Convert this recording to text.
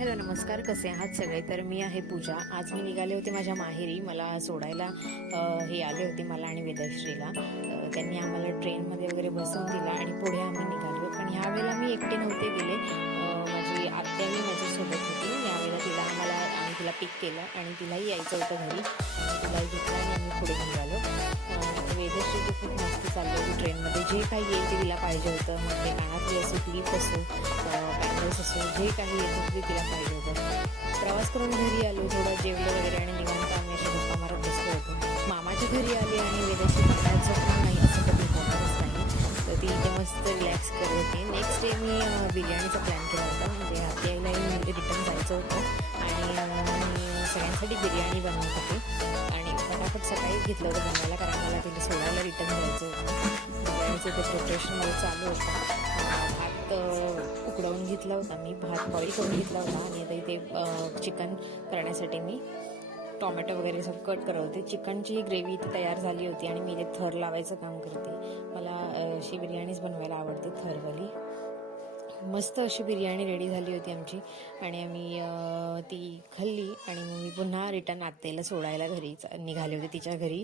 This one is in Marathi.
हॅलो नमस्कार, कसे आहात सगळे. तर मी आहे पूजा. आज मी निघाले होते माझ्या माहेरी. मला सोडायला हे आले होते, मला आणि वेदश्रीला. त्यांनी आम्हाला ट्रेनमध्ये वगैरे बसवून दिला आणि पुढे आम्ही निघालो. पण ह्यावेळेला मी एकटे नव्हते गेले, माझी आत्याही माझ्यासोबत होती. यावेळेला आम्ही तिला पिक केलं आणि तिलाही यायचं होतं घरी. तिलाही घेतलं आणि आम्ही पुढे निघालो. वेदश्रीची खूप मस्ती चालली होती ट्रेनमध्ये. जे काही येईल ते तिला पाहिजे होतं. मग ते कानातली असो, क्लिप असो, बँगल्स असो, जे काही येतं ते तिला पाहिजे होतं. प्रवास करून घरी आलो, थोडं जेवलं वगैरे आणि निवांत आम्ही अशा गप्पा मारत बसलो होतो. मामाच्या घरी आले आणि वेदश्री पाण्यात झोपणार नाही असं कधी होणारच नाही. तर ती इथे मस्त रिलॅक्स करत होती. नेक्स्ट डे मी बिर्याणीचा प्लॅन केला होता. म्हणजे आत्याईलाही म्हणजे रिटर्न जायचं होतं आणि मी सगळ्यांसाठी बिर्याणी बनवत होते आणि फटाफट सकाळीच घेतलं होतं बनवायला, कारण मला तिला सोडायला रिटर्न जायचं होतं. बिर्याणीचं ते प्रिपरेशनमध्ये चालू होतं. भात उकडवून घेतला होता मी, भात बॉईल करून घेतला होता आणि आता इथे चिकन करण्यासाठी मी टोमॅटो वगैरे सगळं कट करत होते. चिकनची ग्रेव्ही इथे तयार झाली होती आणि मी इथे थर लावायचं काम करते. मला अशी बिर्याणीच बनवायला आवडते, थरवाली. मस्त अशी बिर्याणी रेडी झाली होती आमची आणि आम्ही ती खाल्ली आणि मग मी पुन्हा रिटर्न आत्याला सोडायला घरी निघाले होते तिच्या घरी.